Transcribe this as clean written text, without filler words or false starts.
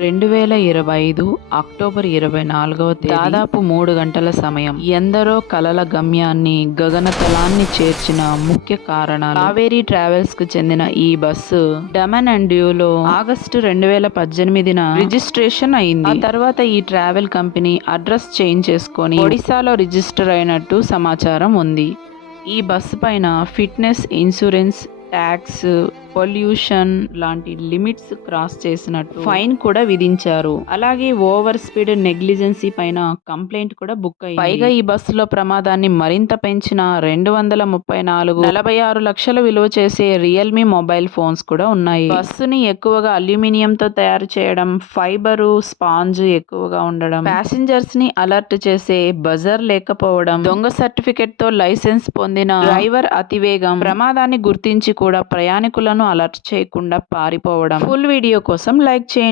2025 October 24వ తేదీ దాదాపు 3 గంటల సమయం. ఎందరో కలల గమ్యాన్ని గగనతలాన్ని చేర్చిన ముఖ్య కారణాలు. కావేరీ ట్రావెల్స్ కు చెందిన ఈ బస్సు డమన్ అండ్ డ్యూలో ఆగస్టు 2018న రిజిస్ట్రేషన్ అయింది. ఆ తర్వాత ఈ ట్రావెల్ కంపెనీ అడ్రస్ చేంజ్ చేసుకొని ఒడిశాలో రిజిస్టర్ అయినట్టు సమాచారం ఉంది. ఈ బస్సు పైన ఫిట్నెస్, ఇన్సూరెన్స్, ట్యాక్స్, పొల్యూషన్ లాంటి లిమిట్స్ క్రాస్ చేసినట్టు ఫైన్ కూడా విధించారు. అలాగే ఓవర్ స్పీడ్ నెగ్లిజెన్సీ పైన కంప్లైంట్ కూడా బుక్ అయ్యింది. పైగా ఈ బస్సులో ప్రమాదాన్ని మరింత పెంచిన 234 లక్షల విలువ చేసే రియల్మీ మొబైల్ ఫోన్స్ కూడా ఉన్నాయి. బస్సుని ఎక్కువగా అల్యూమినియంతో తయారు చేయడం, ఫైబరు, స్పాంజ్ ఎక్కువగా ఉండడం, ప్యాసింజర్స్ ని అలర్ట్ చేసే బజర్ లేకపోవడం, దొంగ సర్టిఫికెట్ తో లైసెన్స్ పొందిన డ్రైవర్ అతివేగం, ప్రమాదాన్ని గుర్తించి కూడా ప్రయాణికులను అలర్ట్ చేయకుండా పారిపోవడం. ఫుల్ వీడియో కోసం లైక్ చేయండి.